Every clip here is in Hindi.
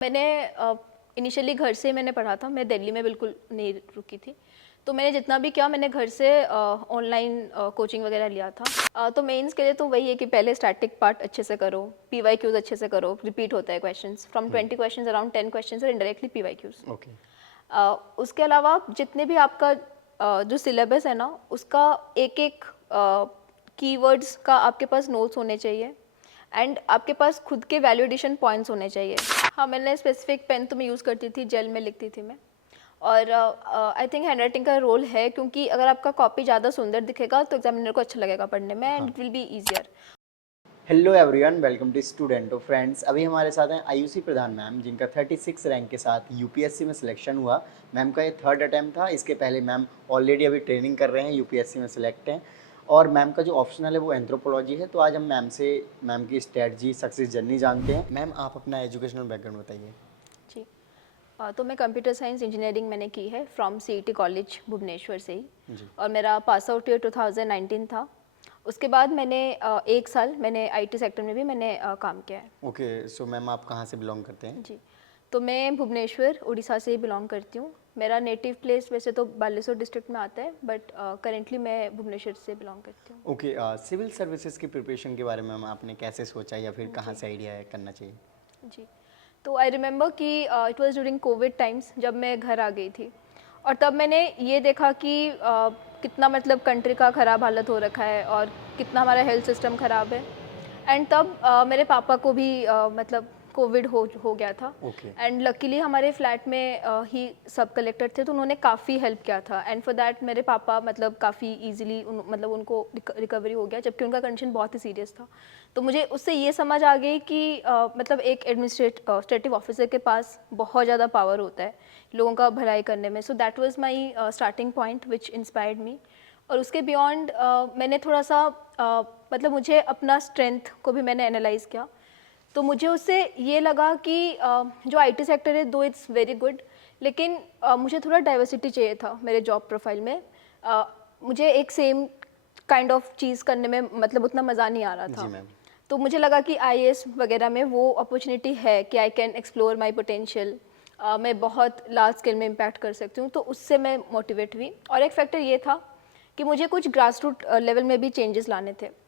मैंने इनिशियली घर से मैंने पढ़ा था, मैं दिल्ली में बिल्कुल नहीं रुकी थी। तो मैंने जितना भी किया मैंने घर से ऑनलाइन कोचिंग वगैरह लिया था। तो मेंस के लिए तो वही है कि पहले स्टैटिक पार्ट अच्छे से करो, पीवाईक्यूज अच्छे से करो, रिपीट होता है questions from 20 questions around 10 questions और इनडायरेक्टली पीवाईक्यूज। ओके। उसके अलावा जितने भी आपका जो सिलेबस है ना उसका एक एक कीवर्ड्स का आपके पास नोट्स होने चाहिए एंड आपके पास खुद के वैल्यूएडिशन पॉइंट्स होने चाहिए। हाँ, मैंने स्पेसिफिक पेन तो मैं यूज़ करती थी, जेल में लिखती थी मैं। और आई थिंक हैंड राइटिंग का रोल है, क्योंकि अगर आपका कॉपी ज़्यादा सुंदर दिखेगा तो एग्जामिनर को अच्छा लगेगा पढ़ने में and it will be easier. Hello everyone, welcome to student of friends. अभी हमारे साथ हैं आयुषी प्रधान मैम, जिनका 36 रैंक के साथ यूपीएससी में सिलेक्शन हुआ। मैम का ये थर्ड अटैम्प्ट था। इसके पहले मैम ऑलरेडी अभी ट्रेनिंग कर रहे हैं, यूपीएससी में सिलेक्ट हैं। और मैम का जो ऑप्शनल है वो एंथ्रोपोलॉजी है। तो आज हम मैम की स्ट्रेटजी, सक्सेस जर्नी जानते हैं। मैम, आप अपना एजुकेशनल बैकग्राउंड बताइए। जी, तो मैं कंप्यूटर साइंस इंजीनियरिंग मैंने की है फ्रॉम सीईटी कॉलेज भुवनेश्वर से ही। जी। और मेरा पास आउट ईयर 2019 था। उसके बाद मैंने एक साल मैंने आईटी सेक्टर में भी मैंने काम किया है। ओके, सो मैम आप कहाँ से बिलोंग करते हैं? जी, तो मैं भुवनेश्वर उड़ीसा से ही बिलोंग करती हूँ। मेरा नेटिव प्लेस वैसे तो बालेश्वर डिस्ट्रिक्ट में आता है, बट करेंटली मैं भुवनेश्वर से बिलोंग करती हूँ। ओके, सिविल सर्विसेज की प्रिपरेशन के बारे में मैम आपने कैसे सोचा या फिर कहाँ से आइडिया है करना चाहिए? जी, तो आई रिमेंबर कि it was during Covid times जब मैं घर आ गई थी। और तब मैंने ये देखा कि कितना मतलब कंट्री का ख़राब हालत हो रखा है और कितना हमारा हेल्थ सिस्टम ख़राब है। एंड तब मेरे पापा को भी मतलब कोविड हो गया था। ओके। एंड लकीली हमारे फ्लैट में ही सब कलेक्टर थे, तो उन्होंने काफ़ी हेल्प किया था। एंड फॉर दैट मेरे पापा मतलब काफ़ी ईजिली मतलब उनको रिकवरी हो गया, जबकि उनका कंडीशन बहुत ही सीरियस था। तो मुझे उससे ये समझ आ गई कि मतलब एक एडमिनिस्ट्रेटिव ऑफिसर के पास बहुत ज़्यादा पावर होता है लोगों का भलाई करने में। So that was my starting point which inspired me. और उसके बियॉन्ड मैंने थोड़ा सा मतलब मुझे अपना स्ट्रेंथ को भी मैंने एनालाइज किया। तो मुझे उससे ये लगा कि जो आईटी सेक्टर है दो इट्स वेरी गुड, लेकिन मुझे थोड़ा डाइवर्सिटी चाहिए था मेरे जॉब प्रोफाइल में। मुझे एक सेम काइंड ऑफ चीज़ करने में मतलब उतना मज़ा नहीं आ रहा जी था। मैम। तो मुझे लगा कि आईएएस वगैरह में वो अपॉर्चुनिटी है कि I can explore my potential, मैं बहुत लार्ज स्केल में इम्पैक्ट कर सकती हूँ। तो उससे मैं मोटिवेट हुई। और एक फैक्टर ये था कि मुझे कुछ ग्रास रूट लेवल में भी चेंजेस लाने थे।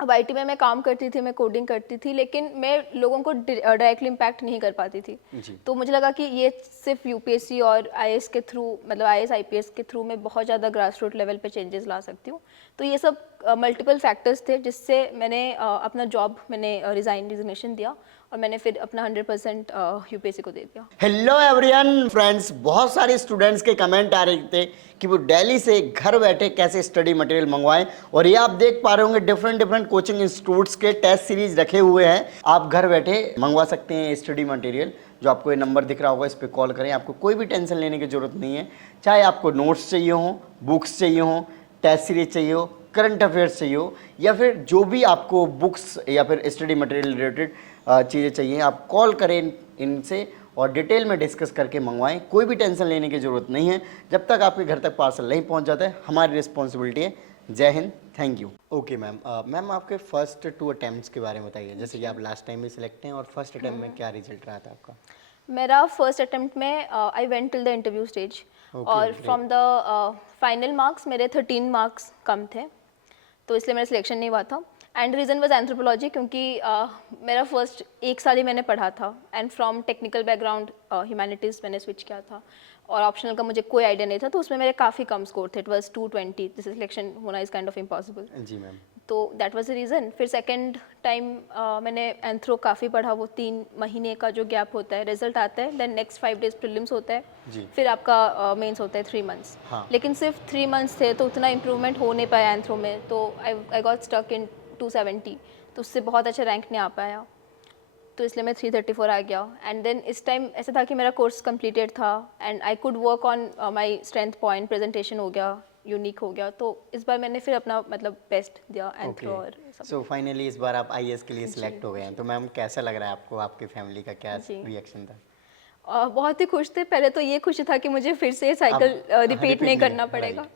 अब आईटी में मैं काम करती थी, मैं कोडिंग करती थी, लेकिन मैं लोगों को डायरेक्टली इम्पैक्ट नहीं कर पाती थी। जी। तो मुझे लगा कि ये सिर्फ यूपीएससी और आईएएस के थ्रू, मतलब आईएएस आईपीएस के थ्रू मैं बहुत ज़्यादा ग्रास रूट लेवल पे चेंजेस ला सकती हूँ। तो ये सब मल्टीपल फैक्टर्स थे जिससे मैंने अपना जॉब मैंने रिजिग्नेशन दिया और मैंने फिर अपना 100% यूपीएससी को दे दिया। हेलो एवरीवन फ्रेंड्स, बहुत सारे स्टूडेंट्स के कमेंट आ रहे थे कि वो दिल्ली से घर बैठे कैसे स्टडी मटेरियल मंगवाएं। और ये आप देख पा रहे होंगे डिफरेंट कोचिंग इंस्टीट्यूट्स के टेस्ट सीरीज रखे हुए हैं। आप घर बैठे मंगवा सकते हैं स्टडी मटेरियल। जो आपको ये नंबर दिख रहा होगा, इस पर कॉल करें। आपको कोई भी टेंशन लेने की जरूरत नहीं है। चाहे आपको नोट्स चाहिए हो, बुक्स चाहिए हो, टेस्ट सीरीज चाहिए हो, करंट अफेयर्स चाहिए हो, या फिर जो भी आपको बुक्स या फिर स्टडी मटेरियल रिलेटेड चीज़ें चाहिए, आप कॉल करें इनसे और डिटेल में डिस्कस करके मंगवाएं। कोई भी टेंशन लेने की ज़रूरत नहीं है। जब तक आपके घर तक पार्सल नहीं पहुंच जाता है, हमारी रिस्पॉन्सिबिलिटी है। जय Hind, thank you. Okay ma'am, ma'am आपके फर्स्ट 2 अटैम्प्ट्स के बारे में बताइए। जैसे कि आप लास्ट टाइम भी सिलेक्ट हैं, और फर्स्ट अटैम्प्ट में क्या रिजल्ट रहा था आपका? मेरा फर्स्ट अटेम्प्ट में I went till the interview stage. Okay, और great. From the final marks मेरे 13 मार्क्स कम थे, तो इसलिए मेरा सिलेक्शन नहीं हुआ था। एंड रीज़न वाज एंथ्रोपोलॉजी, क्योंकि मेरा फर्स्ट एक साल ही मैंने पढ़ा था and from technical background humanities मैंने स्विच किया था और ऑप्शनल का मुझे कोई आइडिया नहीं था, तो उसमें मेरे काफ़ी कम स्कोर थे। इट वाज 220, जिससे सिलेक्शन होना इज़ काइंड ऑफ इम्पॉसिबल। जी मैम। तो दैट वाज द रीज़न। फिर सेकंड टाइम मैंने एंथ्रो काफ़ी पढ़ा। वो 3 महीने का जो गैप होता है, रिजल्ट आता है, देन नेक्स्ट 5 डेज प्रीलिम्स होता है, जी। फिर आपका मेंस होता है 3 मंथ्स। हाँ। लेकिन सिर्फ 3 मंथ्स थे, तो उतना इम्प्रूवमेंट हो नहीं पाया एंथ्रो में। तो आई गॉट स्टक इन 270, तो उससे बहुत अच्छा रैंक नहीं आ पाया, तो इसलिए मैं 334 आ गया। एंड देन इस टाइम ऐसा था कि मेरा कोर्स कंप्लीटेड था and I could work on my strength point, presentation हो गया, यूनिक हो गया। तो इस बार मैंने फिर अपना मतलब बेस्ट दिया एंथ्रो और सब। सो फाइनली इस बार आप आईएएस के लिए जी, सिलेक्ट हो गए हैं। तो मैम कैसा लग रहा है आपको? आपकी फैमिली का क्या जी, रिएक्शन था? बहुत ही खुश थे। पहले तो ये खुशी था कि मुझे फिर से अब साइकिल रिपीट नहीं करना राइट। पड़ेगा,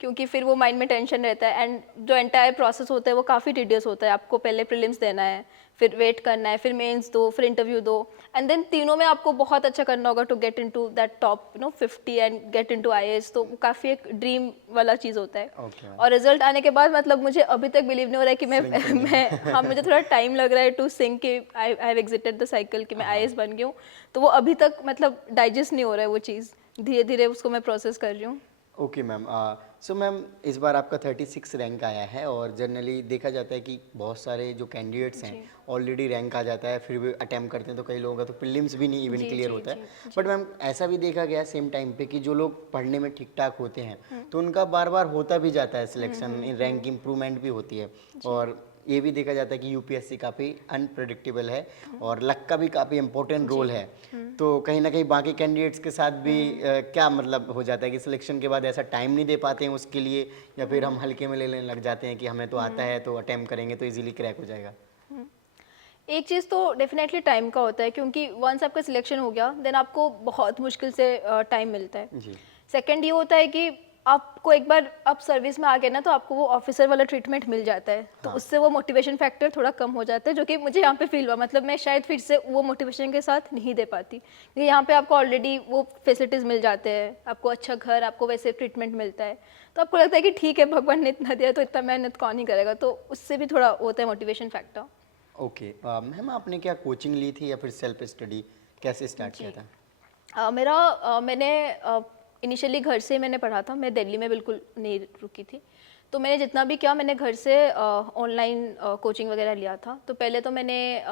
क्योंकि फिर वो माइंड में टेंशन रहता है। एंड जो एंटायर प्रोसेस होता है वो काफ़ी टीडियस होता है। आपको पहले प्रीलिम्स देना है, फिर वेट करना है, फिर मेंस दो, फिर इंटरव्यू दो, एंड देन तीनों में आपको बहुत अच्छा करना होगा to get into that top 50 and get into IAS. तो काफ़ी एक ड्रीम वाला चीज़ होता है। ओके। और रिजल्ट आने के बाद मतलब मुझे अभी तक बिलीव नहीं हो रहा है कि मैं हाँ, मुझे थोड़ा टाइम लग रहा है टू सिंक कि I have exerted the cycle, कि मैं आईएएस बन गई हूँ। तो वो अभी तक मतलब डाइजेस्ट नहीं हो रहा है वो चीज़, धीरे धीरे उसको मैं प्रोसेस कर रही हूँ। Okay ma'am. सो मैम, इस बार आपका 36 रैंक आया है और जनरली देखा जाता है कि बहुत सारे जो कैंडिडेट्स हैं ऑलरेडी रैंक आ जाता है, फिर भी अटेम्प्ट करते हैं तो कई लोगों का तो प्रीलिम्स भी नहीं इवन जी क्लियर जी होता जी है। बट मैम ऐसा भी देखा गया सेम टाइम पे कि जो लोग पढ़ने में ठीक ठाक होते हैं तो उनका बार बार होता भी जाता है सिलेक्शन, रैंक इम्प्रूवमेंट भी होती है। और ये भी देखा जाता है कि यूपीएससी काफ़ी अनप्रेडिक्टेबल है और लक का भी काफ़ी इंपॉर्टेंट रोल है। तो कहीं ना कहीं बाकी कैंडिडेट्स के साथ भी क्या मतलब हो जाता है कि सिलेक्शन के बाद ऐसा टाइम नहीं दे पाते हैं उसके लिए, या फिर हम हल्के में लेने लग जाते हैं कि हमें तो आता है तो अटेम्प्ट करेंगे तो इजीली क्रैक हो जाएगा। एक चीज़ तो डेफिनेटली टाइम का होता है, क्योंकि वंस आपका सिलेक्शन हो गया देन आपको बहुत मुश्किल से टाइम मिलता है। जी। सेकंड ये होता है कि आपको एक बार आप सर्विस में आ गए ना तो आपको वो ऑफिसर वाला ट्रीटमेंट मिल जाता है, तो हाँ। उससे वो मोटिवेशन फैक्टर थोड़ा कम हो जाता है, जो कि मुझे यहाँ पे फील हुआ। मतलब मैं शायद फिर से वो मोटिवेशन के साथ नहीं दे पाती, क्योंकि यहाँ पे आपको ऑलरेडी वो फैसिलिटीज़ मिल जाते हैं, आपको अच्छा घर, आपको वैसे ट्रीटमेंट मिलता है, तो आपको लगता है कि ठीक है भगवान ने इतना दिया तो इतना मेहनत कौन ही करेगा, तो उससे भी थोड़ा होता है मोटिवेशन फैक्टर। ओके मैम, आपने क्या कोचिंग ली थी या फिर सेल्फ स्टडी कैसे स्टार्ट किया जी। था? मैंने इनिशियली घर से मैंने पढ़ा था, मैं दिल्ली में बिल्कुल नहीं रुकी थी। तो मैंने जितना भी किया मैंने घर से ऑनलाइन कोचिंग वगैरह लिया था। तो पहले तो मैंने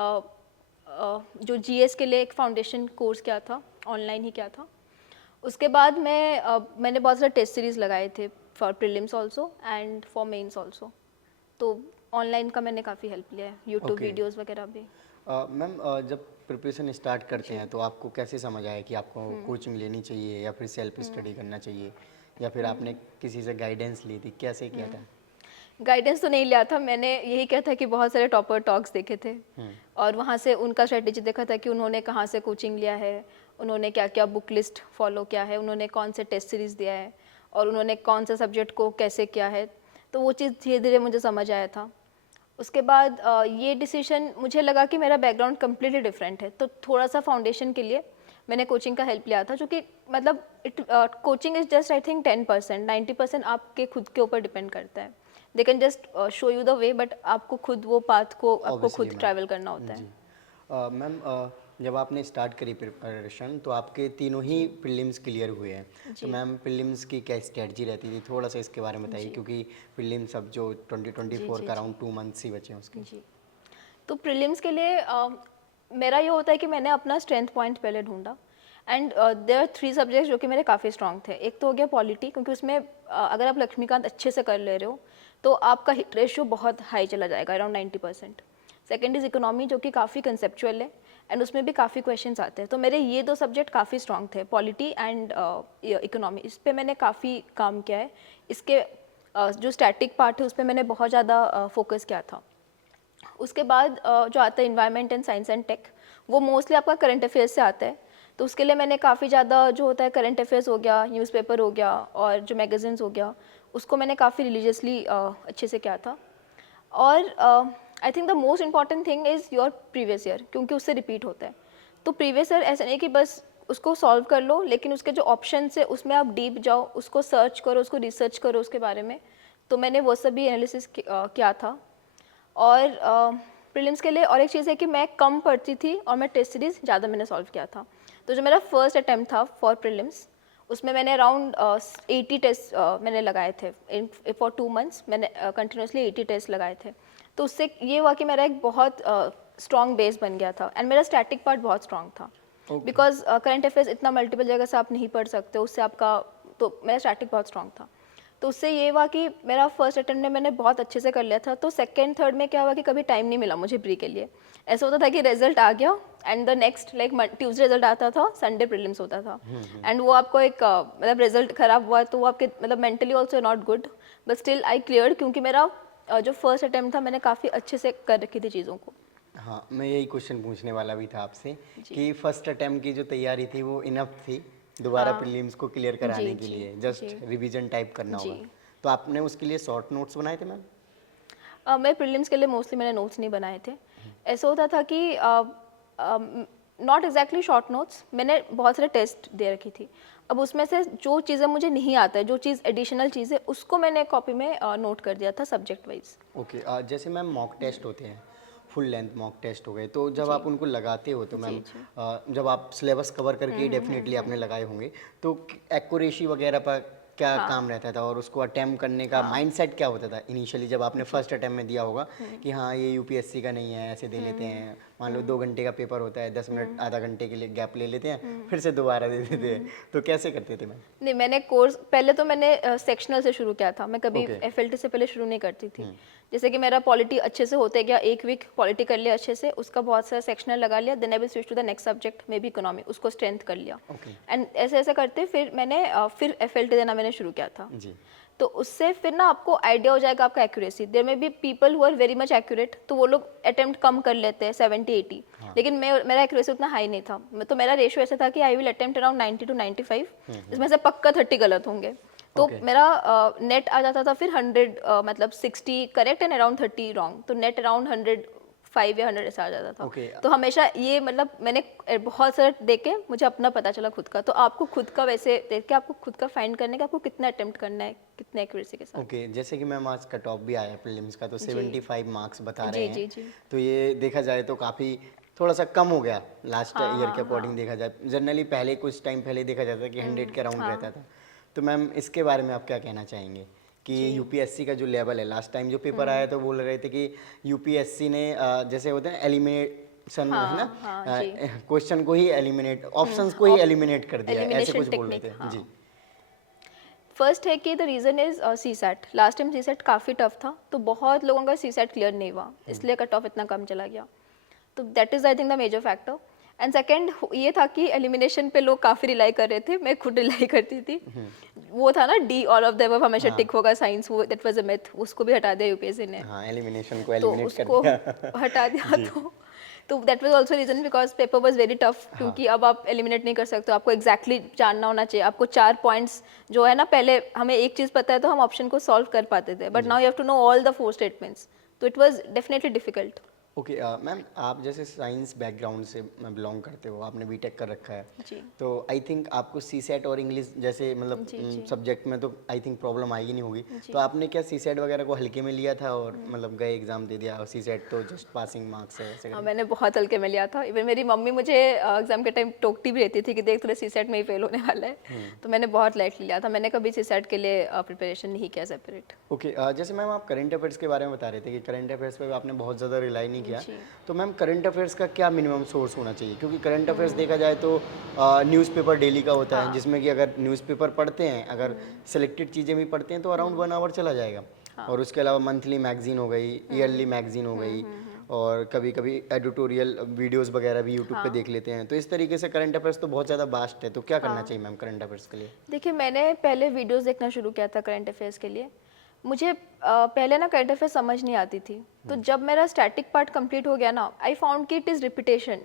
जो जीएस के लिए एक फाउंडेशन कोर्स किया था, ऑनलाइन ही किया था। उसके बाद मैंने बहुत सारे टेस्ट सीरीज़ लगाए थे for prelims also and for mains also. तो ऑनलाइन का मैंने काफ़ी हेल्प लिया है, यूट्यूब ओके। वीडियोज़ वगैरह भी। मैम, जब प्रिपरेशन स्टार्ट करते हैं तो आपको कैसे समझ आया कि आपको कोचिंग लेनी चाहिए या फिर सेल्फ स्टडी करना चाहिए, या फिर आपने किसी से गाइडेंस ली थी, कैसे किया था? गाइडेंस तो नहीं लिया था मैंने, यही किया था कि बहुत सारे टॉपर टॉक्स देखे थे और वहाँ से उनका स्ट्रेटेजी देखा था कि उन्होंने कहाँ से कोचिंग लिया है, उन्होंने क्या क्या बुक लिस्ट फॉलो किया है, उन्होंने कौन से टेस्ट सीरीज़ दिया है और उन्होंने कौन से सब्जेक्ट को कैसे किया है। तो वो चीज़ धीरे धीरे मुझे समझ आया था। उसके बाद ये डिसीजन मुझे लगा कि मेरा बैकग्राउंड कम्प्लीटली डिफरेंट है, तो थोड़ा सा फाउंडेशन के लिए मैंने कोचिंग का हेल्प लिया था, जो कि मतलब coaching is just I think 10%, 90% आपके खुद के ऊपर डिपेंड करता है। They can just show you the way, but आपको खुद वो पाथ को आपको ऑब्वियसली खुद मैम। ट्रैवल करना होता जी। है। मैम, जब आपने स्टार्ट करी प्रिपरेशन तो आपके तीनों ही प्रीलिम्स क्लियर हुए हैं। तो जी मैम, प्रीलिम्स की क्या स्ट्रेटजी रहती थी, थोड़ा सा इसके बारे में बताइए, जी क्योंकि प्रीलिम्स अब जो जी 2024 जी का जी अराउंड 2 मंथ्स ही बचे हैं उसके। जी। तो प्रीलिम्स के लिए मेरा ये होता है कि मैंने अपना स्ट्रेंथ पॉइंट पहले ढूंढा एंड देयर आर 3 सब्जेक्ट्स जो कि मेरे काफ़ी स्ट्रॉन्ग थे। एक तो हो गया पॉलिटी, क्योंकि उसमें अगर आप लक्ष्मीकांत अच्छे से कर ले रहे हो तो आपका हिट रेशियो बहुत हाई चला जाएगा, अराउंड 90%। सेकेंड इज़ इकोनॉमी, जो कि काफ़ी कंसेप्चुअल है एंड उसमें भी काफ़ी क्वेश्चंस आते हैं। तो मेरे ये 2 सब्जेक्ट काफ़ी स्ट्रॉन्ग थे, पॉलिटी एंड इकोनॉमी। इस पर मैंने काफ़ी काम किया है। इसके जो स्टैटिक पार्ट है उस पर मैंने बहुत ज़्यादा फोकस किया था। उसके बाद जो आता है environment and science and tech, वो मोस्टली आपका करंट अफेयर्स से आता है। तो उसके लिए मैंने काफ़ी ज़्यादा जो होता है करंट अफेयर्स हो गया, न्यूज़पेपर हो गया और जो मैगजीन्स हो गया, उसको मैंने काफ़ी रिलीजियसली अच्छे से किया था। और आई think the most important thing is your previous year, क्योंकि उससे रिपीट होता है। तो प्रीवियस ईयर ऐसा नहीं कि बस उसको सॉल्व कर लो, लेकिन उसके जो ऑप्शन है उसमें आप डीप जाओ, उसको सर्च करो, उसको रिसर्च करो उसके बारे में। तो मैंने वो सब भी एनालिसिस किया था। और प्रीलिम्स के लिए और एक चीज़ है कि मैं कम पढ़ती थी और मैं टेस्ट सीरीज़ ज़्यादा मैंने सॉल्व किया था। तो जो मेरा फर्स्ट अटैम्प्ट था फॉर प्रीलिम्स, उसमें मैंने अराउंड 80 टेस्ट मैंने लगाए थे। फॉर 2 मंथ्स मैंने कंटिन्यूसली 80 टेस्ट लगाए थे। तो उससे ये हुआ कि मेरा एक बहुत स्ट्रॉन्ग बेस बन गया था एंड मेरा स्टैटिक पार्ट बहुत स्ट्रॉन्ग था। बिकॉज करंट अफेयर्स इतना मल्टीपल जगह से आप नहीं पढ़ सकते, उससे आपका, तो मेरा स्टैटिक बहुत स्ट्रॉन्ग था। तो उससे ये हुआ कि मेरा फर्स्ट अटेम्प्ट में मैंने बहुत अच्छे से कर लिया था। तो सेकंड थर्ड में क्या हुआ कि कभी टाइम नहीं मिला मुझे प्री के लिए। ऐसा होता था कि रिजल्ट आ गया and the next like Tuesday result आता था, संडे प्रीलिम्स होता था एंड वो आपको एक मतलब रिजल्ट खराब हुआ तो वो आपके मतलब mentally also not good, but still I clear, क्योंकि मेरा जो फर्स्ट अटेम्प्ट था मैंने काफ़ी अच्छे से कर रखी थी चीज़ों को। हाँ, मैं यही क्वेश्चन पूछने वाला भी था आपसे जी। कि फर्स्ट अटेम्प्ट की जो तैयारी थी वो इनफ थी दोबारा हाँ। प्रीलिम्स को क्लियर कराने जी के जी लिए, जस्ट जी रिवीजन टाइप करना जी। होगा? तो आपने उसके लिए शॉर्ट नोट्स बनाए थे मैम? मैं प्रीलिम्स के लिए मोस्टली मैंने नोट्स नहीं बनाए थे। ऐसा होता था कि नॉट एग्जैक्टली शॉर्ट नोट्स, मैंने बहुत सारे टेस्ट दे रखी थी। अब उसमें से जो चीज़ें मुझे नहीं आता है, जो चीज़ एडिशनल चीज़ है, उसको मैंने कॉपी में नोट कर दिया था सब्जेक्ट वाइज। ओके जैसे मैम मॉक टेस्ट होते हैं, फुल लेंथ मॉक टेस्ट हो गए, तो जब जी। आप उनको लगाते हो तो मैम जी। जब आप सिलेबस कवर करके ही डेफिनेटली आपने लगाए होंगे, तो एक्यूरेसी वगैरह पर क्या हाँ। काम रहता था और उसको अटेम्प्ट करने का माइंडसेट क्या होता था इनिशियली जब आपने फर्स्ट अटेम्प्ट में दिया होगा कि हाँ ये यूपीएससी का नहीं है, ऐसे दे लेते हैं, मान लो 2 घंटे का पेपर होता है, 10 मिनट आधा घंटे के लिए गैप ले लेते हैं, फिर से दोबारा दे देते हैं, तो कैसे करते थे मैम? नहीं, मैंने कोर्स पहले तो मैंने सेक्शनल से शुरू किया था, मैं कभी Okay. एफएलटी से पहले शुरू नहीं करती थी। जैसे कि मेरा पॉलिटी अच्छे से होते गया, एक वीक पॉलिटी कर लिया अच्छे से, उसका बहुत सारा सेक्शनल लगा लिया, then I will switch to the next subject maybe economy, उसको स्ट्रेंथ कर लिया। Okay. एंड ऐसे ऐसे करते फिर मैंने फिर एफएलटी देना मैंने शुरू किया था। जी। तो उससे फिर ना आपको आइडिया हो जाएगा आपका accuracy. There may be people who are very much accurate, तो वो लोग अटेम्प्ट कम कर लेते हैं 70-80, लेकिन मेरा एक्यूरेसी उतना हाई नहीं था। तो मेरा रेशियो ऐसा था कि I will attempt around 90 to 95, इसमें से पक्का 30 गलत होंगे। तो Okay. मेरा नेट आ जाता था फिर 100, मतलब 60 करेक्ट एंड अराउंड 30 रॉन्ग, तो नेट अराउंड 105 या 100 ऐसा आ जाता था। Okay. तो हमेशा ये मतलब मैंने बहुत सारे देख के मुझे अपना पता चला खुद का, तो आपको खुद का वैसे देख के आपको खुद का फाइंड करने का, आपको कितना अटेम्प्ट करना है, कितने एक्यूरेसी के साथ। ओके जैसे कि मैम आज कट ऑफ भी आया प्रीलिम्स का, तो 75 मार्क्स बता जी, रहे हैं, जी, जी। तो ये देखा जाए तो काफ़ी थोड़ा सा कम हो गया लास्ट हाँ, ईयर हाँ, के अकॉर्डिंग देखा जाए। जनरली पहले कुछ टाइम पहले देखा जाता था कि 100 के अराउंड रहता था, तो मैम इसके बारे में आप क्या कहना चाहेंगे कि यूपीएससी का जो लेवल है, लास्ट टाइम जो पेपर आया तो बोल रहे थे कि यूपीएससी ने जैसे होते हैं एलिमिनेशन है ना, हाँ, जी। क्वेश्चन को ही एलिमिनेट, ऑप्शंस को ही एलिमिनेट कर दिया है, ऐसे एलिमिनेशन कुछ बोल रहे टेक्निक, थे हाँ। जी। फर्स्ट है कि the reason is C set. Last time C set काफ़ी टफ था, तो बहुत लोगों का सी सेट क्लियर नहीं हुआ, इसलिए कट ऑफ इतना कम चला गया। तो that is I think the major factor. And second ये था कि एलिमिनेशन पे लोग काफ़ी रिलाई कर रहे थे, मैं खुद रिलाई करती थी। वो था ना D all of the above हमेशा टिक होगा साइंस, वो दैट वाज अ मिथ, उसको भी हटा दिया यूपीएससी ने। हाँ एलिमिनेशन को तो एलिमिनेट कर उसको दिया। हटा दिया। तो that was also reason because paper was very tough, क्योंकि अब आप एलिमिनेट नहीं कर सकते, आपको एग्जैक्टली जानना होना चाहिए। आपको 4 पॉइंट्स जो है ना, पहले हमें एक चीज़ पता है तो हम ऑप्शन को सॉल्व कर पाते थे, but now you have to know all the 4 statements, तो it was definitely difficult. Okay ma'am आप जैसे साइंस बैकग्राउंड से बिलोंग करते हो, आपने बीटेक कर रखा है, जी। तो आई थिंक आपको सी सेट और इंग्लिश जैसे मतलब जी। सब्जेक्ट में तो आई थिंक प्रॉब्लम आएगी नहीं होगी, तो आपने क्या सी सेट वगैरह को हल्के में लिया था और मतलब गए एग्जाम दे दिया और सी सेट तो जस्ट पासिंग मार्क्स है ऐसे हाँ, करके? मैंने बहुत हल्के में लिया था। इवन मेरी मम्मी मुझे एग्जाम के टाइम टोकती भी रहती थी कि देख तुझे सी सेट में ही फेल होने वाला है, तो मैंने बहुत लाइटली लिया था। मैंने कभी सी सेट के लिए प्रिपरेशन नहीं किया सेपरेट। ओके जैसे मैम आप करंट अफेयर्स के बारे में बता रहे थे कि करंट अफेयर्स पे आपने बहुत ज़्यादा रिलाई नहीं किया, जी। तो मैम करंट अफेयर्स का क्या मिनिमम सोर्स होना चाहिए? क्योंकि करंट अफेयर्स देखा जाए तो न्यूज़पेपर डेली का होता है, जिसमें कि अगर न्यूज़पेपर पढ़ते हैं, अगर सिलेक्टेड चीज़ें भी पढ़ते हैं तो अराउंड 1 आवर चला जाएगा, और उसके अलावा मंथली मैगजीन हो गई, ईयरली मैगजीन हो गई, और कभी कभी एडिटोरियल वीडियोस वगैरह भी यूट्यूब पे देख लेते हैं, तो इस तरीके से करंट अफेयर्स तो बहुत ज़्यादा वास्ट है, तो क्या करना चाहिए मैम करंट अफेयर्स के लिए? देखिए, मैंने पहले वीडियोस देखना शुरू किया था करंट अफेयर्स के लिए। मुझे पहले ना करंट अफेयर्स समझ नहीं आती थी, तो जब मेरा स्टैटिक पार्ट कंप्लीट हो गया ना, आई फाउंड कि इट इज़ रिपीटेशन।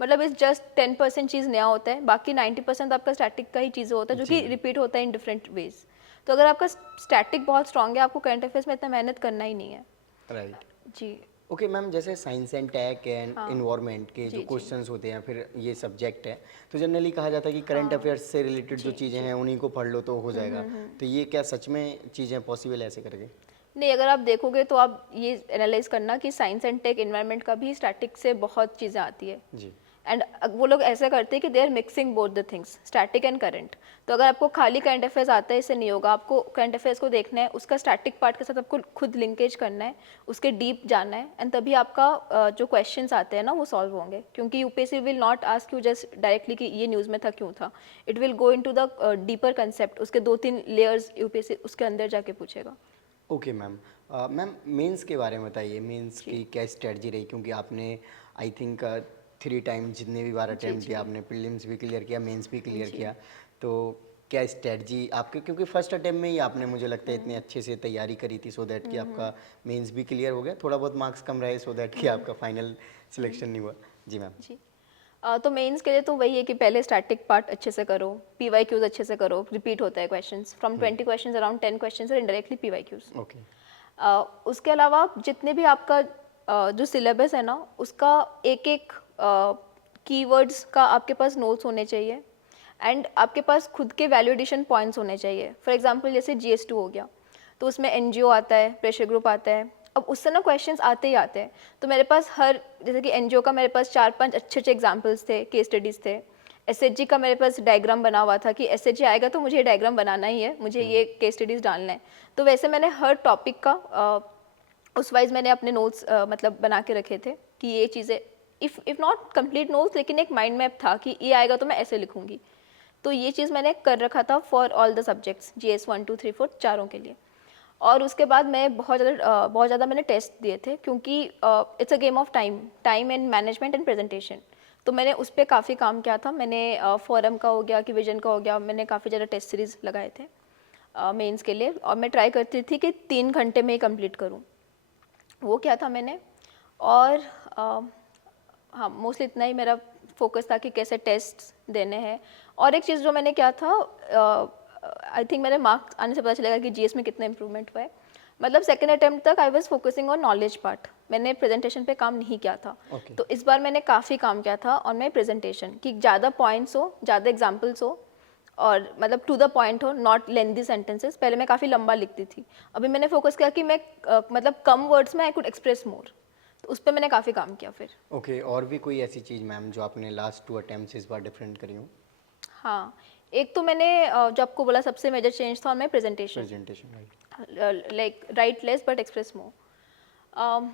मतलब इस जस्ट 10% चीज़ नया होता है, बाकी 90% आपका स्टैटिक का ही चीज़ें होता है जो कि रिपीट होता है इन डिफरेंट वेज। तो अगर आपका स्टैटिक बहुत स्ट्रॉन्ग है, आपको करंट अफेयर्स में इतना मेहनत करना ही नहीं है। राइट। जी। ओके मैम जैसे science and tech and environment के जो क्वेश्चंस होते हैं, फिर ये सब्जेक्ट है, तो जनरली कहा जाता है कि करंट अफेयर्स से रिलेटेड जो चीज़ें हैं उन्हीं को पढ़ लो तो हो जाएगा, तो ये क्या सच में चीज़ें पॉसिबल है ऐसे करके? नहीं, अगर आप देखोगे तो आप ये एनालाइज करना कि साइंस एंड टेक एनवायरनमेंट का भी स्टैटिक से बहुत चीज़ें आती है। जी। एंड वो लोग ऐसा करते हैं कि they are mixing both the things, static and current. तो अगर आपको खाली करंट अफेयर्स आता है, इससे नहीं होगा। आपको करंट अफेयर्स को देखना है, उसका स्टैटिक पार्ट के साथ आपको खुद लिंकेज करना है, उसके डीप जानना है, एंड तभी आपका जो क्वेश्चंस आते हैं ना वो सॉल्व होंगे। क्योंकि UPSC will not ask you just directly कि ये न्यूज़ में था क्यों था, it will go into the deeper concept, उसके 2-3 लेयर्स यूपीएससी उसके अंदर जाके पूछेगा। ओके मैम मैम मेंस के बारे में बताइए, मेंस की क्या स्ट्रेटजी रही? क्योंकि आपने आई थिंक 3 टाइम जितने भी बार अटेम्प्ट किया आपने, प्रीलिम्स भी क्लियर किया, मेंस भी क्लियर किया, तो क्या स्ट्रेटजी आपके, क्योंकि फर्स्ट अटेम्प्ट में ही आपने मुझे लगता है इतने अच्छे से तैयारी करी थी सो दैट कि आपका मेंस भी क्लियर हो गया, थोड़ा बहुत मार्क्स कम रहे सो दैट कि आपका फाइनल सिलेक्शन नहीं हुआ। जी मैम। जी। तो मेंस के लिए तो वही है कि पहले स्टैटिक पार्ट अच्छे से करो, पीवाईक्यूज अच्छे से करो, रिपीट होता है questions from 20 questions, around 10 questions are indirectly PYQs. Okay. उसके अलावा जितने भी आपका जो सिलेबस है ना उसका एक एक कीवर्ड्स का आपके पास नोट्स होने चाहिए एंड आपके पास खुद के वैल्यू एडिशन पॉइंट्स होने चाहिए। फॉर एग्जांपल जैसे GS2 हो गया तो उसमें NGO आता है, प्रेशर ग्रुप आता है। अब उससे ना क्वेश्चंस आते ही आते हैं, तो मेरे पास हर जैसे कि NGO का मेरे पास 4-5 अच्छे अच्छे एग्जाम्पल्स थे, केस स्टडीज़ थे। SHG का मेरे पास डायग्राम बना हुआ था कि SHG आएगा तो मुझे ये डायग्राम बनाना ही है, मुझे ये केस स्टडीज़ डालना है। तो वैसे मैंने हर टॉपिक का उस वाइज मैंने अपने नोट्स मतलब बना के रखे थे कि ये चीज़ें इफ़ नॉट कंप्लीट नोट्स लेकिन एक माइंड मैप था कि ये आएगा तो मैं ऐसे लिखूंगी। तो ये चीज़ मैंने कर रखा था for all the subjects, GS 1 2 3 4 चारों के लिए। और उसके बाद मैं बहुत ज़्यादा मैंने टेस्ट दिए थे क्योंकि it's a game of time and management and presentation. तो मैंने उस पर काफ़ी काम किया था। मैंने फोरम का हो गया कि विजन का हो गया, मैंने काफ़ी ज़्यादा टेस्ट सीरीज़ लगाए थे मेंस के लिए और मैं ट्राई करती थी कि 3 घंटे में ही कंप्लीट करूँ। वो क्या था मैंने और हाँ मोस्टली इतना ही मेरा फोकस था कि कैसे टेस्ट देने हैं। और एक चीज़ जो मैंने किया था, आई थिंक मेरे मार्क्स आने से पता चलेगा कि GS में कितना इंप्रूवमेंट हुआ है। मतलब सेकेंड अटेम्प्ट तक I was focusing on knowledge part, मैंने प्रेजेंटेशन पे काम नहीं किया था। तो इस बार मैंने काफ़ी काम किया था ऑन माई प्रेजेंटेशन कि ज़्यादा पॉइंट्स हो, ज़्यादा एग्जाम्पल्स हो और मतलब टू द पॉइंट हो, नॉट लेंथी सेंटेंसेस। पहले मैं काफ़ी लंबा लिखती थी, अभी मैंने फोकस किया कि मैं मतलब कम वर्ड्स में आई कुड एक्सप्रेस मोर। तो उस पर मैंने काफ़ी काम किया फिर। ओके और भी कोई ऐसी चीज़ मैम जो आपने लास्ट 2 अटेम्प्ट इस बार डिफरेंट करी हो? हाँ, एक तो मैंने जो आपको बोला सबसे मेजर चेंज था on presentation, right. Like right less but express more.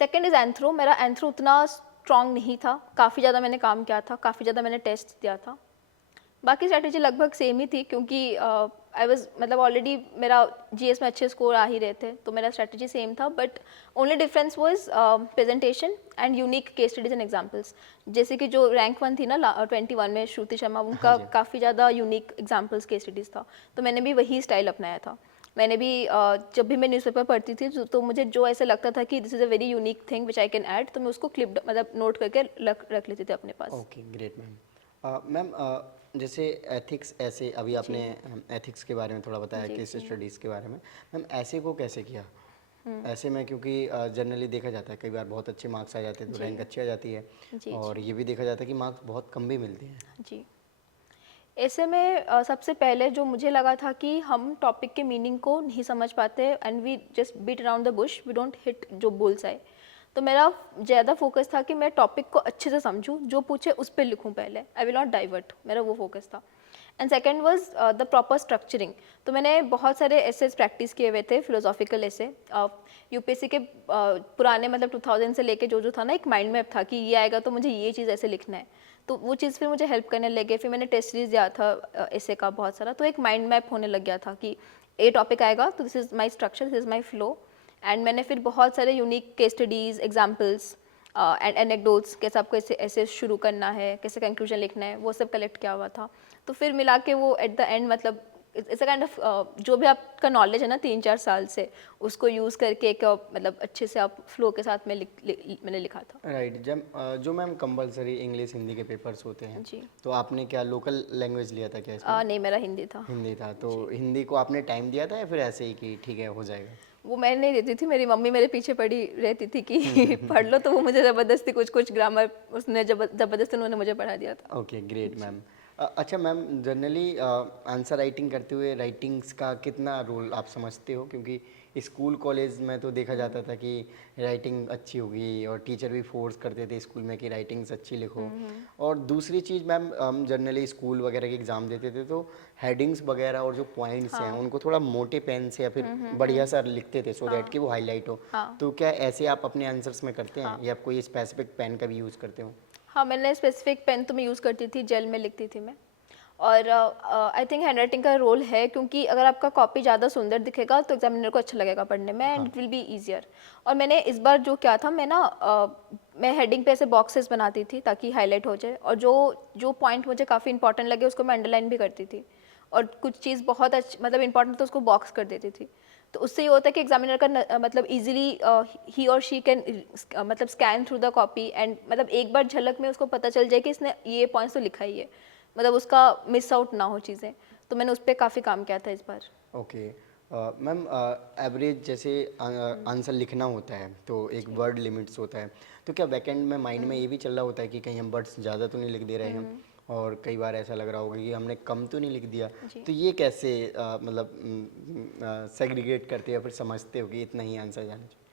Second is anthro, मेरा एंथ्रो उतना स्ट्रॉन्ग नहीं था, काफ़ी ज़्यादा मैंने काम किया था, काफ़ी ज़्यादा मैंने टेस्ट दिया था। बाकी स्ट्रैटेजी लगभग सेम ही थी क्योंकि आई वाज मतलब ऑलरेडी मेरा GS में अच्छे स्कोर आ ही रहे थे, तो मेरा स्ट्रैटेजी सेम था। But only difference was presentation and unique case studies and examples. जैसे कि जो रैंक 1 थी ना 21 में श्रुति शर्मा, उनका काफ़ी ज़्यादा यूनिक एग्जांपल्स केस स्टडीज़ था, तो मैंने भी वही स्टाइल अपनाया था। मैंने भी जब भी मैं न्यूज़पेपर पढ़ती थी तो मुझे जो ऐसे लगता था कि this is a very unique thing which I can add, तो मैं उसको क्लिप मतलब नोट करके रख लेती थी अपने पास। Okay great ma'am. मैम जैसे एथिक्स, ऐसे अभी आपने एथिक्स के बारे में थोड़ा बताया, केस स्टडीज़ के बारे में, मैम ऐसे को कैसे किया? ऐसे में क्योंकि जनरली देखा जाता है कई बार बहुत अच्छे मार्क्स आ जाते हैं तो रैंक अच्छी आ जाती है, और ये भी देखा जाता है कि मार्क्स बहुत कम भी मिलते हैं। जी, ऐसे में सबसे पहले जो मुझे लगा था कि हम टॉपिक के मीनिंग को नहीं समझ पाते and we just beat around the bush, we don't hit जो बुल्स आए। तो मेरा ज़्यादा फोकस था कि मैं टॉपिक को अच्छे से समझूं, जो पूछे उस पर लिखूं पहले, आई विल नॉट डाइवर्ट, मेरा वो फोकस था। And second was the proper structuring. तो मैंने बहुत सारे एसेज प्रैक्टिस किए हुए थे, फिलोसॉफिकल एसे। UPSC के पुराने मतलब 2000 से लेके जो जो था ना, एक माइंड मैप था कि ये आएगा तो मुझे ये चीज़ ऐसे लिखना है, तो वो चीज़ फिर मुझे हेल्प करने लगे। फिर मैंने टेस्ट सीरीज दिया था एसे का बहुत सारा, तो एक माइंड मैप होने लग गया था कि ए टॉपिक आएगा तो this is my structure, this is my flow. And मैंने फिर बहुत सारे unique case studies, examples and anecdotes, कैसे आपको ऐसे ऐसे शुरू करना है, कैसे कंक्लूजन लिखना है, वो सब कलेक्ट किया हुआ था। तो फिर मिला के वो एट द एंड मतलब इट्स अ काइंड ऑफ जो भी आपका नॉलेज है ना 3-4 साल से, उसको यूज़ करके एक मतलब अच्छे से आप फ्लो के साथ में मैंने लिखा था। राइट। जब जो मैम कंपलसरी इंग्लिश हिंदी के पेपर्स होते हैं, जी। तो आपने क्या लोकल लैंग्वेज लिया था क्या इसमें? नहीं, मेरा हिंदी था। हिंदी था, तो हिंदी को आपने टाइम दिया था या फिर ऐसे ही कि ठीक है हो जाएगा? वो मैं नहीं देती थी, मेरी मम्मी मेरे पीछे पड़ी रहती थी कि पढ़ लो, तो वो मुझे ज़बरदस्ती कुछ कुछ ग्रामर उसने ज़बरदस्ती उन्होंने मुझे पढ़ा दिया था। Okay great ma'am. अच्छा मैम, जनरली आंसर राइटिंग करते हुए राइटिंग्स का कितना रोल आप समझते हो? क्योंकि स्कूल कॉलेज में तो देखा जाता था कि राइटिंग अच्छी होगी और टीचर भी फोर्स करते थे स्कूल में कि राइटिंग्स अच्छी लिखो। और दूसरी चीज़ मैम, हम जनरली स्कूल वगैरह के एग्ज़ाम देते थे तो हेडिंग्स वगैरह और जो पॉइंट्स हैं उनको थोड़ा मोटे पेन से या फिर बढ़िया सा लिखते थे सो दैट कि वो हाईलाइट हो। तो क्या ऐसे आप अपने आंसर्स में करते हैं या आप कोई स्पेसिफिक पेन का भी यूज़ करते हो? हाँ, मैंने स्पेसिफिक पेन तो मैं यूज़ करती थी, जेल में लिखती थी मैं। और आई थिंक हैंड राइटिंग का रोल है, क्योंकि अगर आपका कॉपी ज़्यादा सुंदर दिखेगा तो एग्जामिनर को अच्छा लगेगा पढ़ने में and it will be easier. और मैंने इस बार जो किया था, मैं ना मैं हेडिंग पे ऐसे बॉक्सेस बनाती थी ताकि हाईलाइट हो जाए, और जो जो पॉइंट मुझे काफ़ी इंपॉर्टेंट लगे उसको मैं अंडरलाइन भी करती थी, और कुछ चीज़ बहुत अच्छी मतलब इंपॉर्टेंट तो उसको बॉक्स कर देती थी। तो उससे ये होता है कि एग्जामिनर का मतलब इजीली ही और शी कैन मतलब scan through the copy and मतलब एक बार झलक में उसको पता चल जाए कि इसने ये पॉइंट्स तो लिखा ही है, मतलब उसका मिस आउट ना हो चीज़ें। तो मैंने उस पर काफ़ी काम किया था इस बार। ओके। मैम एवरेज जैसे आंसर लिखना होता है तो एक वर्ड लिमिट्स होता है, तो क्या बैकएंड में माइंड में ये भी चल रहा होता है कि कहीं हम वर्ड्स ज़्यादा तो नहीं लिख दे रहे हैं, और कई बार ऐसा लग रहा होगा कि हमने कम तो नहीं लिख दिया, जी। तो ये कैसे सेग्रीगेट करते हो या फिर समझते हो कि इतना ही आंसर जाना चाहिए?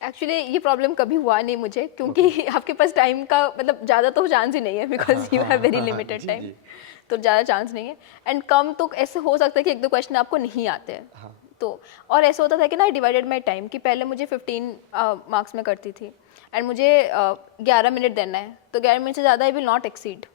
एक्चुअली ये प्रॉब्लम कभी हुआ नहीं मुझे, क्योंकि आपके पास टाइम का मतलब ज़्यादा तो चांस ही नहीं है, because you have very limited जी टाइम। जी। तो ज़्यादा चांस नहीं है। एंड कम तो ऐसे हो सकता है कि एक दो क्वेश्चन आपको नहीं आते हैं। हाँ। तो और ऐसा होता था कि ना, डिवाइडेड माई टाइम कि पहले मुझे 15 मार्क्स में करती थी, एंड मुझे 11 मिनट देना है, तो 11 मिनट से ज़्यादा आई विल नॉट एक्सीड।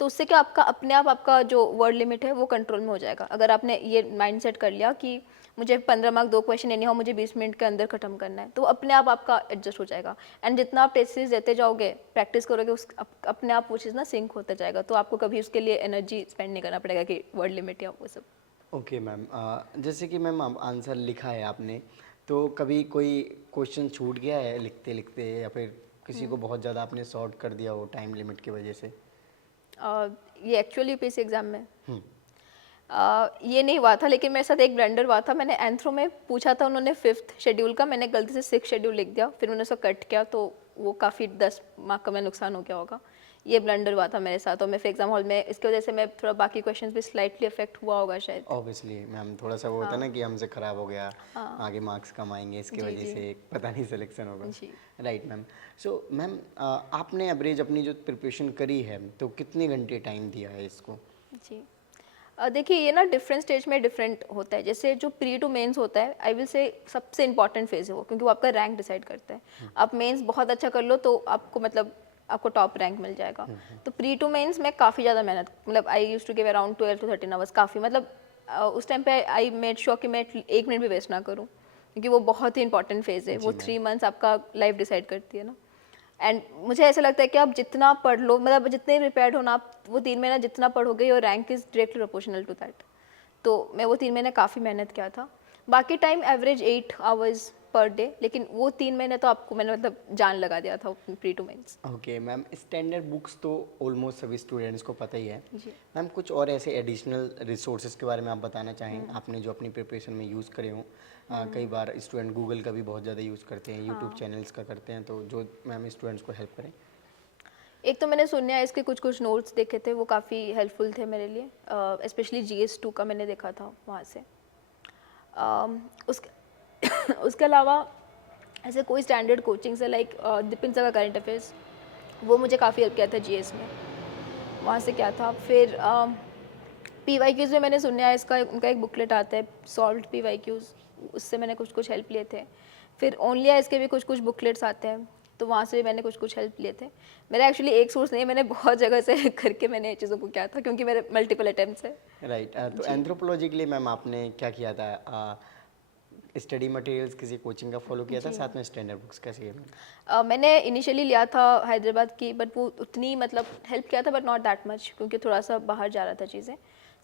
तो उससे क्या, आपका अपने आप आपका जो वर्ड लिमिट है वो कंट्रोल में हो जाएगा। अगर आपने ये माइंड सेट कर लिया कि मुझे 15 मार्क 2 क्वेश्चन एनी हाउ मुझे 20 मिनट के अंदर खत्म करना है, तो अपने आप आपका एडजस्ट हो जाएगा। एंड जितना आप टेस्ट सीरीज देते जाओगे, प्रैक्टिस करोगे, उस अपने आप वो चीज़ ना सिंक होता जाएगा। तो आपको कभी उसके लिए एनर्जी स्पेंड नहीं करना पड़ेगा कि वर्ड लिमिट या वो सब। ओके मैम, जैसे कि मैम आंसर लिखा है आपने, तो कभी कोई क्वेश्चन छूट गया है लिखते लिखते, या फिर किसी को बहुत ज़्यादा आपने सॉर्ट कर दिया हो टाइम लिमिट की वजह से? ये एक्चुअली यूपीएससी एग्जाम में हम्म। ये नहीं हुआ था, लेकिन मेरे साथ एक ब्लंडर हुआ था। मैंने एंथ्रो में पूछा था, उन्होंने 5th शेड्यूल का, मैंने गलती से 6th शेड्यूल लिख दिया, फिर मैंने उसको कट किया, तो वो काफ़ी 10 मार्क का मेरा नुकसान हो गया होगा। ये ब्लंडर हुआ था मेरे साथ, और मैं फिर एग्जाम हॉल में इसकी वजह से मैं थोड़ा बाकी क्वेश्चंस भी स्लाइटली अफेक्ट हुआ होगा शायद। ऑब्वियसली मैम, थोड़ा सा वो होता है ना कि हमसे ख़राब हो गया, आगे मार्क्स कम आएंगे इसकी जी, वजह जी। से, पता नहीं सिलेक्शन होगा। जी। Right ma'am. सो मैम, आपने एवरेज अपनी जो प्रिपरेशन करी है तो कितने घंटे टाइम दिया है इसको? जी। देखिए, ये ना डिफरेंट स्टेज में डिफरेंट होता है। जैसे जो प्री टू मेंस होता है, आई विल से सबसे इंपॉर्टेंट फेज है वो, क्योंकि वो आपका रैंक डिसाइड करता है। आप मेंस बहुत अच्छा कर लो तो आपको मतलब आपको टॉप रैंक मिल जाएगा। तो प्री टू मेंस में काफ़ी ज़्यादा मेहनत, मतलब I used to give around 12 to 13 hours, काफ़ी मतलब उस टाइम पे आई मेड श्योर कि मैं 1 मिनट भी वेस्ट ना करूँ, क्योंकि वो बहुत ही इंपॉर्टेंट फेज है। जी वो मैम। 3 मंथ्स आपका लाइफ डिसाइड करती है ना। एंड मुझे ऐसा लगता है कि आप जितना पढ़ लो, मतलब जितने प्रिपेयर्ड हो ना आप, वो 3 महीना जितना पढ़ोगे, your rank is directly proportional to that. तो मैं वो 3 महीने काफ़ी मेहनत किया था। बाकी time average 8 hours per day, लेकिन वो 3 महीने तो आपको मैंने मतलब जान लगा दिया था pre to mains. Okay ma'am, standard books तो ऑलमोस्ट सभी स्टूडेंट्स को पता ही है। जी। मैम, कुछ और ऐसे एडिशनल रिसोर्सेज के बारे में आप बताना चाहें, आपने जो अपनी प्रिपरेशन में यूज़ करे हों? कई बार स्टूडेंट गूगल का भी बहुत ज़्यादा यूज़ करते हैं, यूट्यूब चैनल्स का करते हैं, तो जो मैम स्टूडेंट्स को हेल्प करें। एक तो मैंने सुनिया इसके कुछ कुछ नोट्स देखे थे, वो काफ़ी हेल्पफुल थे मेरे लिए। स्पेशली GS2 का मैंने देखा था वहाँ से। उसके उसके अलावा ऐसे कोई स्टैंडर्ड कोचिंग से, लाइक दिपिन सर का करंट अफेयर्स, वो मुझे काफ़ी हेल्प किया था GS में। वहाँ से क्या था फिर PYQs में मैंने सुना है इसका, उनका एक बुकलेट आता है सॉल्व्ड PYQs, उससे मैंने कुछ कुछ हेल्प लिए थे। फिर ओनली इसके भी कुछ कुछ बुकलेट्स आते हैं, तो वहाँ से भी मैंने कुछ कुछ हेल्प लिए थे। मेरा एक्चुअली एक सोर्स नहीं है, मैंने बहुत जगह से करके मैंने चीज़ों को किया था, क्योंकि मेरे मल्टीपल अटेम्प्ट्स है। राइट। तो एंथ्रोपोलॉजी के लिए मैम आपने क्या किया था? स्टडी मटेरियल्स किसी कोचिंग का फॉलो किया था, जी। साथ में स्टैंडर्ड बुक्स कैसे किया मैम? मैंने इनिशियली लिया था हैदराबाद की, बट वो उतनी मतलब हेल्प किया था, बट नॉट दैट मच, क्योंकि थोड़ा सा बाहर जा रहा था चीज़ें।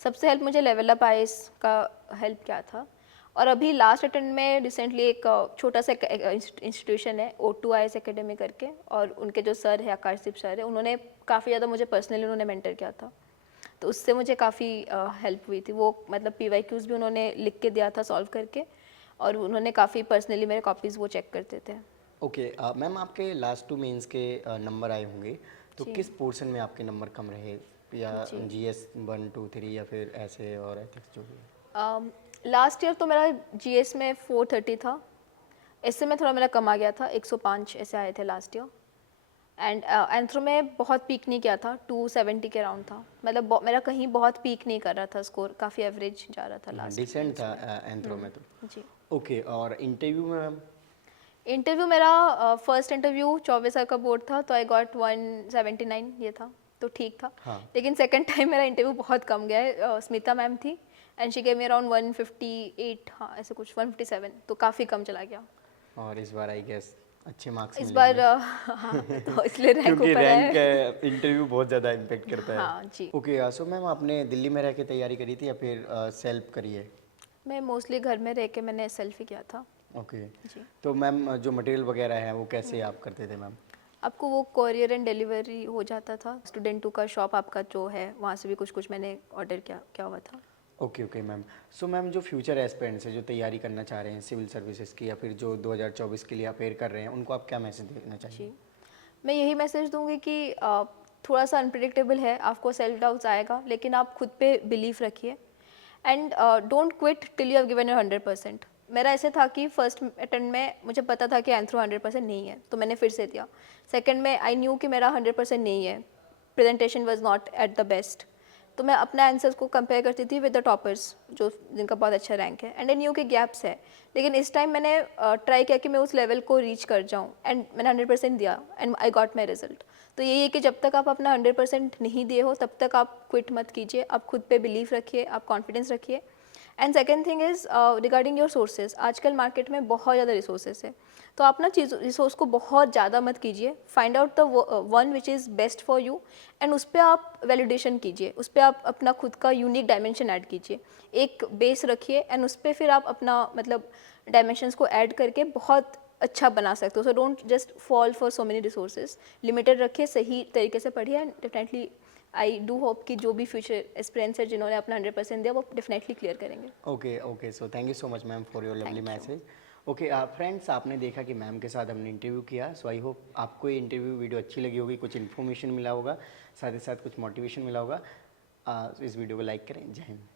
सबसे हेल्प मुझे लेवल अप आईएएस का हेल्प किया था। और अभी लास्ट अटेम्प्ट में रिसेंटली एक छोटा सा इंस्टीट्यूशन है O2 IAS एकेडमी करके, और उनके जो सर है आकाशदीप सर है, उन्होंने काफ़ी ज़्यादा मुझे पर्सनली उन्होंने मेंटर किया था। तो उससे मुझे काफ़ी हेल्प हुई थी। वो मतलब PYQs भी उन्होंने लिख के दिया था सॉल्व करके, और उन्होंने काफ़ी पर्सनली मेरे कॉपीज़ वो चेक करते थे। ओके मैम, आपके लास्ट 2 मेंस के नंबर आए होंगे, तो जी। किस पोर्शन में आपके नंबर कम रहे, या जी। GS 1 2 3, या फिर ऐसे और एथिक्स जो भी? लास्ट ईयर तो मेरा GS में 430 था, ऐसे में थोड़ा मेरा कम आ गया था, 105 ऐसे आए थे लास्ट ईयर। एंड एंथ्रो में बहुत पीक नहीं किया था, 270 के अराउंड था, मतलब मेरा कहीं बहुत पीक नहीं कर रहा था, स्कोर काफ़ी एवरेज जा रहा था लास्ट। डिसेंट था एंथ्रो में तो। जी। ओके, और इंटरव्यू में मैम? इंटरव्यू मेरा फर्स्ट इंटरव्यू 24 सर का बोर्ड था, तो आई गॉट 179 ये था, तो ठीक था। हाँ। लेकिन सेकंड टाइम मेरा इंटरव्यू बहुत कम गया है। स्मिता मैम थी, and she gave me around 158, हाँ ऐसे कुछ 157, तो काफ़ी कम चला गया और इस बार आई गेस अच्छे मार्क्स इस मिले बार। होंगे। हाँ, तो इसलिए रैंक क्योंकि ऊपर रैंक है। इंटरव्यू बहुत ज़्यादा इम्पेक्ट करता है। हाँ जी। ओके, सो मैम आपने दिल्ली में रह के तैयारी करी थी या फिर सेल्फ करी है? मैं मोस्टली घर में रह के मैंने सेल्फी किया था। ओके। जी। तो मैम जो मटेरियल वगैरह है वो कैसे आप करते थे मैम? आपको वो कोरियर एंड डिलीवरी हो जाता था, स्टूडेंट 2 का शॉप आपका जो है, वहाँ से भी कुछ कुछ मैंने ऑर्डर किया हुआ था। Okay okay ma'am. So ma'am जो फ्यूचर एस्पिरेंट्स है जो तैयारी करना चाह रहे हैं सिविल सर्विसेज की या फिर जो 2024 के लिए अपेयर कर रहे हैं उनको आप क्या मैसेज देना चाहिए? जी, मैं यही मैसेज दूंगी कि थोड़ा सा अनप्रिडिक्टेबल है, आपको सेल्फ डाउट्स आएगा, लेकिन आप खुद पे बिलीव रखिए and don't quit till you have given your 100%। मेरा ऐसे था कि फर्स्ट अटेम्प्ट में मुझे पता था कि एंथ्रो 100% नहीं है, तो मैंने फिर से दिया। सेकंड में आई न्यू कि मेरा 100% नहीं है, presentation was not at the best, तो मैं अपने आंसर्स को कंपेयर करती थी विद द टॉपर्स जो जिनका बहुत अच्छा रैंक है, एंड आई न्यू के गैप्स है। लेकिन इस टाइम मैंने ट्राई किया कि मैं उस लेवल को रीच कर जाऊँ, एंड मैंने 100% दिया and I got my result. तो यही है कि जब तक आप अपना 100% नहीं दिए हो तब तक आप क्विट मत कीजिए, आप खुद पे बिलीव रखिए, आप कॉन्फिडेंस रखिए। And second thing is regarding your sources, आजकल मार्केट में बहुत ज़्यादा रिसोर्सेज है, तो आप ना चीज़ रिसोर्स को बहुत ज़्यादा मत कीजिए, find out the one which is best for you and उस पर आप वैलिडेशन कीजिए, उस पर आप अपना खुद का यूनिक डायमेंशन ऐड कीजिए, एक बेस रखिए एंड उस पर फिर आप अपना मतलब डायमेंशंस को ऐड करके बहुत अच्छा बना सकते हो। So don't just fall for so many resources, limited रखिए, सही तरीके से पढ़िए and definitely I do hope कि जो भी फ्यूचर एक्सपीरियंस है जिन्होंने अपना 100% दिया वो डेफिनेटली क्लियर करेंगे। Okay okay, so thank you so much ma'am for your lovely Thank you. Message. Okay friends, आपने देखा कि मैम के साथ हमने इंटरव्यू किया। सो आई होप आपको ये इंटरव्यू वीडियो अच्छी लगी होगी, कुछ इन्फॉर्मेशन मिला होगा, साथ ही साथ कुछ मोटिवेशन मिला होगा। इस वीडियो को लाइक करें। जय हिंद।